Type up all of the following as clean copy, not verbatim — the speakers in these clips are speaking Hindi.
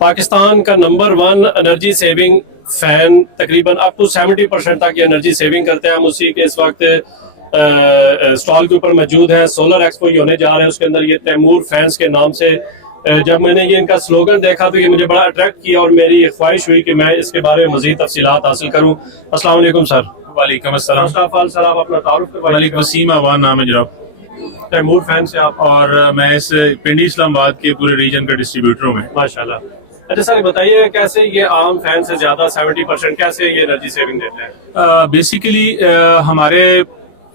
पाकिस्तान का नंबर 1 एनर्जी सेविंग फैन तकरीबन अप टू 70% तक ये एनर्जी सेविंग करते हैं। हम उसी के इस वक्त स्टॉल के ऊपर मौजूद हैं। सोलर एक्सपो होने जा रहे हैं, उसके अंदर ये तैमूर फैंस के नाम से जब मैंने ये इनका स्लोगन देखा तो ये मुझे बड़ा अट्रैक्ट किया और मेरी ये ख्वाहिश हुई कि मैं इसके बारे में मज़ीद तफसीलात हासिल करूँ। अस्सलाम वालेकुम सर। वालेकुम अस्सलाम। सर आप अपना तारुफ करवाइए। मलिक वसीम आवान नाम है जनाब, तैमूर फैन से आप? और मैं इस पिंडी इस्लामाबाद के पूरे रीजन का डिस्ट्रीब्यूटर हूँ मैं। माशाल्लाह। अच्छा सर बताइए कैसे ये आम फैन से ज्यादा 70% कैसे ये एनर्जी सेविंग देते हैं? बेसिकली हमारे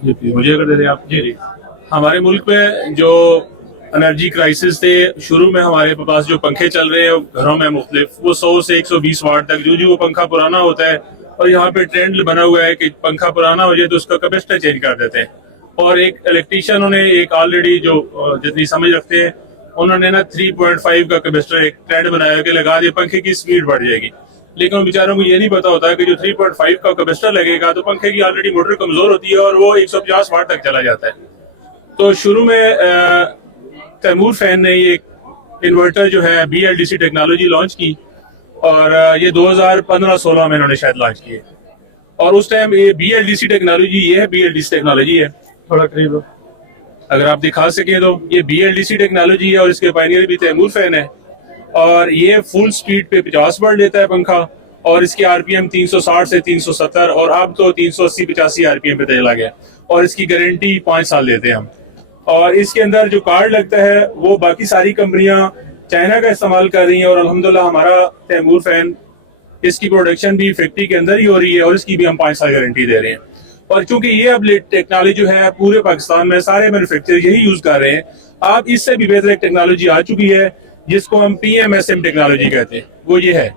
मुझे अगर दे दें आप। जी जी। हमारे मुल्क में जो एनर्जी क्राइसिस थे, शुरू में हमारे पास जो पंखे चल रहे हैं घरों में मुख्तलिफ, वो 100 से 120 वाट तक, जो वो पंखा पुराना होता है और यहाँ पे ट्रेंड बना हुआ है कि पंखा पुराना हो जाए तो उसका कैपेसिटर चेंज कर देते हैं। और एक इलेक्ट्रीशियन ने एक ऑलरेडी जो जितनी समझ रखते हैं उन्होंने ना 3.5 का कैपेसिटर एक ट्रेंड बनाया कि लगा दिए, पंखे की स्पीड बढ़ जाएगी। लेकिन उन बेचारों को ये नहीं पता होता कि जो 3.5 का कैपेसिटर लगेगा तो पंखे की ऑलरेडी मोटर कमजोर होती है और वो 150 वाट तक चला जाता है। तो शुरू में तैमूर फैन ने ये इन्वर्टर जो है BLDC टेक्नोलॉजी लॉन्च की और ये 2015-16 में इन्होंने शायद लॉन्च किए। और उस टाइम ये BLDC टेक्नोलॉजी, ये है BLDC टेक्नोलॉजी है, थोड़ा करीब लो अगर आप दिखा सके तो। ये BLDC टेक्नोलॉजी है और इसके पायनियर भी तैमूर फैन है। और ये फुल स्पीड पे 50 वाट लेता है पंखा और इसके RPM 360 से 370 और अब तो 380-85 RPM पे चला गया। और इसकी गारंटी 5 साल देते हैं हम। और इसके अंदर जो कार्ड लगता है वो बाकी सारी कंपनियां चाइना का इस्तेमाल कर रही हैं और अल्हम्दुलिल्लाह हमारा तैमूर फैन इसकी प्रोडक्शन भी फैक्ट्री के अंदर ही हो रही है और इसकी भी हम 5 साल गारंटी दे रहे हैं। और चूंकि ये अब टेक्नोलॉजी जो है पूरे पाकिस्तान में सारे मैन्युफैक्चरर यही यूज कर रहे हैं, आप इससे भी बेहतर एक टेक्नोलॉजी आ चुकी है जिसको हम PMSM टेक्नोलॉजी कहते हैं, वो ये है।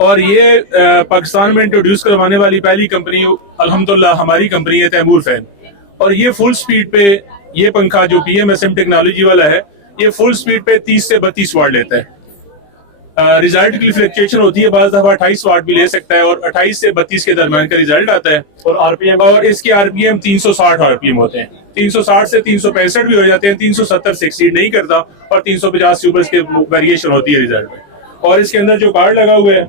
और ये पाकिस्तान में इंट्रोड्यूस करवाने वाली पहली कंपनी अल्हम्दुलिल्लाह हमारी कंपनी है तैमूर फैन। और ये फुल स्पीड पे ये पंखा जो PMSM टेक्नोलॉजी वाला है, ये फुल स्पीड पे 30 से 32 वाट लेता है। रिजल्ट की फ्लक्चुएशन होती है, बाज़ दफा 28 वाट भी ले सकता है और 28 से 32 के दरमियान का रिजल्ट आता है। और RPM? और इसके RPM 360 RPM होते हैं। 360 से 365 भी हो जाते हैं, 370 से एक्सीड नहीं करता और 350 से ऊपर इसके वेरिएशन होती है रिजल्ट में। और इसके अंदर जो कार्ड लगा हुआ है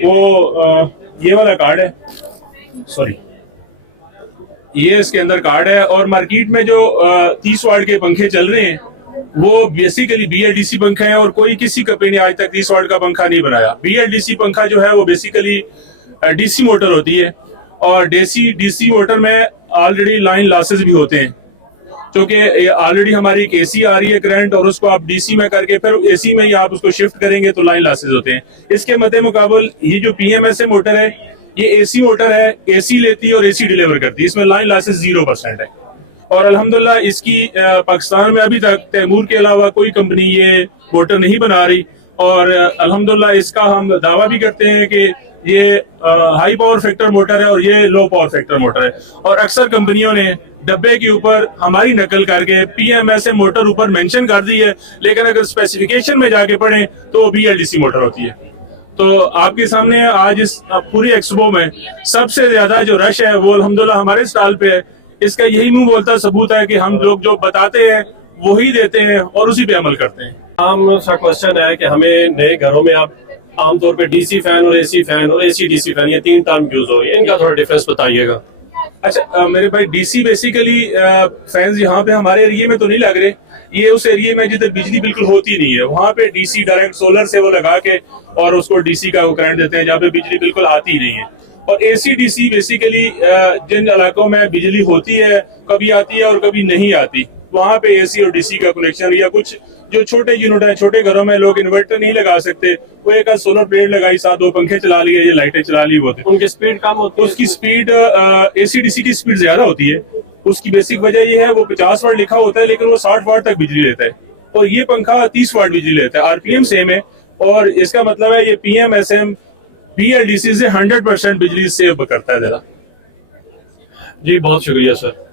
वो ये वाला कार्ड है, सॉरी ये इसके अंदर कार्ड है। और मार्केट में जो 30 वाट के पंखे चल रहे हैं वो बेसिकली BLDC पंखे हैं और कोई किसी कंपनी ने आज तक 30 वाट का पंखा नहीं बनाया। BLDC पंखा जो है वो बेसिकली DC मोटर होती है और DC मोटर में ऑलरेडी लाइन लॉसेस भी होते हैं, क्योंकि ऑलरेडी हमारी एक AC आ रही है करंट और उसको आप DC में करके फिर AC में ही आप उसको शिफ्ट करेंगे तो लाइन लॉसेस होते हैं। इसके मद्दे मुकाबल ये जो PMSM मोटर है ये AC मोटर है, AC लेती है और AC डिलीवर करती है, इसमें लाइन लॉसेस 0% है। और अल्हम्दुलिल्लाह इसकी पाकिस्तान में अभी तक तैमूर के अलावा कोई कंपनी ये मोटर नहीं बना रही। और अल्हम्दुलिल्लाह इसका हम दावा भी करते हैं कि ये हाई पावर फैक्टर मोटर है और ये लो पावर फैक्टर मोटर है। और अक्सर कंपनियों ने डब्बे के ऊपर हमारी नकल करके PMSM मोटर ऊपर मेंशन कर दी है, लेकिन अगर स्पेसिफिकेशन में जाके पढ़ें तो वो BLDC मोटर होती है। तो आपके सामने आज इस पूरी एक्सपो में सबसे ज्यादा जो रश है वो अल्हम्दुलिल्लाह हमारे स्टॉल पे है। इसका यही मुंह बोलता सबूत है कि हम लोग जो बताते हैं वही देते हैं और उसी पे अमल करते हैं। आम सा क्वेश्चन है कि हमें नए घरों में आप आमतौर पे DC फैन और AC फैन और AC DC फैन ये 3 टर्म यूज हो रही है, इनका थोड़ा डिफरेंस बताइएगा। अच्छा मेरे भाई, DC बेसिकली फैंस यहाँ पे हमारे एरिया में तो नहीं लग रहे। ये उस एरिया में जिधर बिजली बिल्कुल होती नहीं है वहाँ पे DC डायरेक्ट सोलर से वो लगा के और उसको DC का वो करंट देते हैं जहाँ पे बिजली बिल्कुल आती नहीं है। और AC DC बेसिकली जिन इलाकों में बिजली होती है कभी आती है और कभी नहीं आती, वहाँ पे AC और DC का कनेक्शन, या कुछ जो छोटे यूनिट है, छोटे घरों में लोग इन्वर्टर नहीं लगा सकते, वो एक सोलर प्लेट लगाई, साथ 2 पंखे चला लिए, ये लाइटें चला ली, होते उनकी स्पीड कम होती है। उसकी स्पीड AC DC की स्पीड ज्यादा होती है। उसकी बेसिक वजह ये है वो 50 वाट लिखा होता है लेकिन वो 60 वाट तक बिजली लेता है और ये पंखा 30 वाट बिजली लेता है। RPM सेम है और इसका मतलब है ये PMSM BLDC से 100% बिजली सेव करता है। जी बहुत शुक्रिया सर।